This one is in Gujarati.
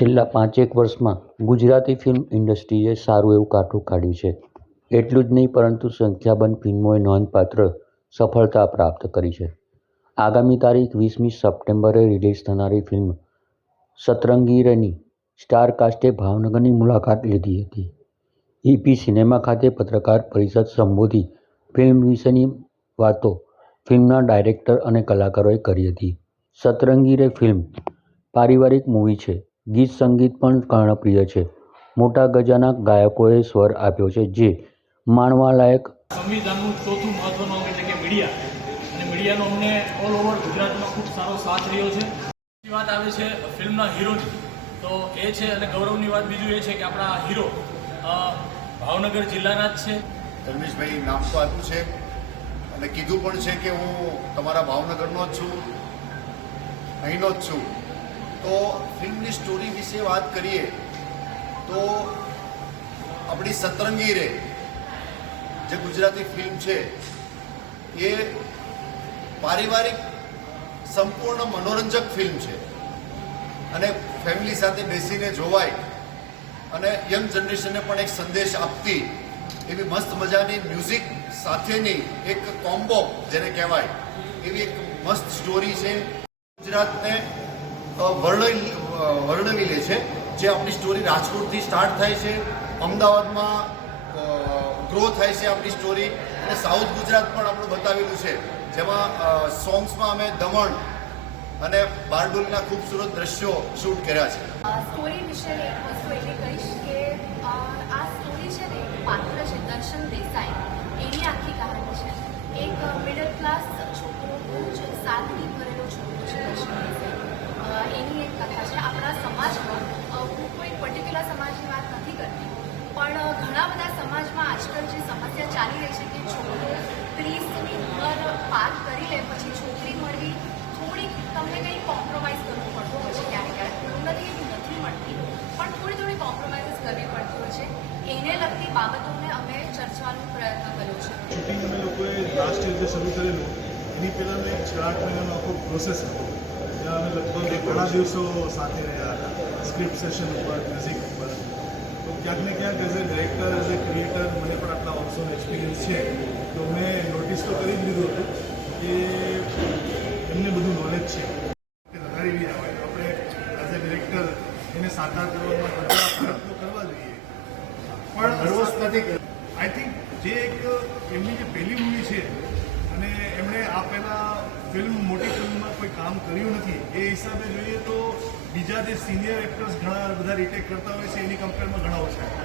છેલ્લા પાંચેક વર્ષમાં ગુજરાતી ફિલ્મ ઇન્ડસ્ટ્રીએ સારું એવું કાઠું કાઢ્યું છે. એટલું જ નહીં, પરંતુ સંખ્યાબંધ ફિલ્મોએ નોંધપાત્ર સફળતા પ્રાપ્ત કરી છે. આગામી તારીખ વીસમી સપ્ટેમ્બરે રિલીઝ થનારી ફિલ્મ સતરંગીરની સ્ટાર કાસ્ટે ભાવનગરની મુલાકાત લીધી હતી. ઈપી સિનેમા ખાતે પત્રકાર પરિષદ સંબોધી ફિલ્મ વિશેની વાતો ફિલ્મના ડાયરેક્ટર અને કલાકારોએ કરી હતી. સતરંગીરે ફિલ્મ પારિવારિક મૂવી છે. ગીત સંગીત પણ કર્ણપ્રિય છે. મોટા ગજાના ગાયકોએ સ્વર આપ્યો છે જે માણવાલાયક સંવિધાનનું ચોથું મહત્વનું અંગ એટલે કે મીડિયા. અને મીડિયાનો અમને ઓલ ઓવર ગુજરાતમાં ખૂબ સારો સાથ રહ્યો છે. બીજી વાત આવે છે ફિલ્મના હીરોની. તો એ છે અને ગૌરવની વાત બીજું એ છે કે આપણા હીરો ભાવનગર જિલ્લાના જ છે. ધર્મેશભાઈ નામ તો આપ્યું છે. અને કીધું પણ છે કે હું તમારા ભાવનગરનો જ છું. અહીંનો જ છું. તો ફિલ્મની સ્ટોરી વિશે વાત કરીએ, તો આપણી સતરંગી રે, જે ગુજરાતી ફિલ્મ છે, એ પારિવારિક સંપૂર્ણ મનોરંજક ફિલ્મ છે. અને ફેમિલી સાથે બેસીને જોવાય, અને યંગ જનરેશનને પણ એક સંદેશ આપતી, એવી મસ્ત મજાની મ્યુઝિક સાથેની એક કોમ્બો જેને કહેવાય, એવી એક મસ્ત સ્ટોરી છે. ગુજરાતને વર્ણવી વર્ણવી લે છે, જે આપણી સ્ટોરી રાજકોટથી સ્ટાર્ટ થાય છે, અમદાવાદમાં ગ્રો થાય છે આપણી સ્ટોરી અને સાઉથ ગુજરાત પણ આપણું બતાવેલું છે. જેમાં સોંગ્સમાં અમે દમણ અને બારડોલીના ખૂબસૂરત દ્રશ્યો શૂટ કર્યા છે. સ્ટોરી વિશે એક વસ્તુ એટલે કહીશ કે આ સ્ટોરી છે ને પાત્ર છે, દર્શન દેસાઈ. એની આખી કહાની છે. એક મિડલ ક્લાસ છોકરો બહુ જ સાદગી ભરેલો છોકરો છે દર્શન દેસાઈ અ, એની એક કથા છે આપણા સમાજમાં અ, હું કોઈ પર્ટિક્યુલર સમાજની વાત નથી કરતી પણ અ, ઘણા બધા આજકાલ જે સમસ્યા ચાલી રહી છે કે છોકરો ત્રીસની ઉંમર પાર કરી લે, પછી છોકરી મળવી થોડીક તમને કંઈ કોમ્પ્રોમાઇઝ કરવું પડતું હોય છે ક્યારેક ક્યારેક. ઉન્નતિ નથી મળતી. પણ થોડી થોડી કોમ્પ્રોમાઇઝ કરવી પડતી હોય છે. એને લગતી બાબતોને અમે ચર્ચવાનો પ્રયત્ન કર્યો છે. શૂટિંગ અમે લોકોએ લાસ્ટ યર જે શરૂ કરેલું, એની પહેલાં મેં છ આઠ મહિનાનો આખો પ્રોસેસ હતો. જ્યાં અમે લગભગ ઘણા દિવસો સાથે રહ્યા હતા. સ્ક્રિપ્ટ સેશન ઉપર મ્યુઝિક ઉપર. ક્યાંક ને ક્યાંક as a director as a creator મને પણ આટલા વર્ષોનો એક્સપિરિયન્સ છે. તો મેં નોટિસ તો કરી જ લીધું હતું કે એમને બધું નોલેજ છે. કે વધારી બી આવે તો આપણે એઝ એ ડિરેક્ટર એને સાકાર કરવામાં પ્રયત્નો કરવા જોઈએ. પણ હરવસ નથી આઈ થિંક જે એક એમની જે પહેલી મૂવી છે અને એમણે આ પહેલાં ફિલ્મ મોટી ફિલ્મમાં કોઈ કામ કર્યું નથી, એ હિસાબે જોઈએ તો બીજા જે સિનિયર એક્ટર્સ ઘણા બધા રિટેક કરતા હોય છે એની કમ્પેરમાં ઘણા ઓછા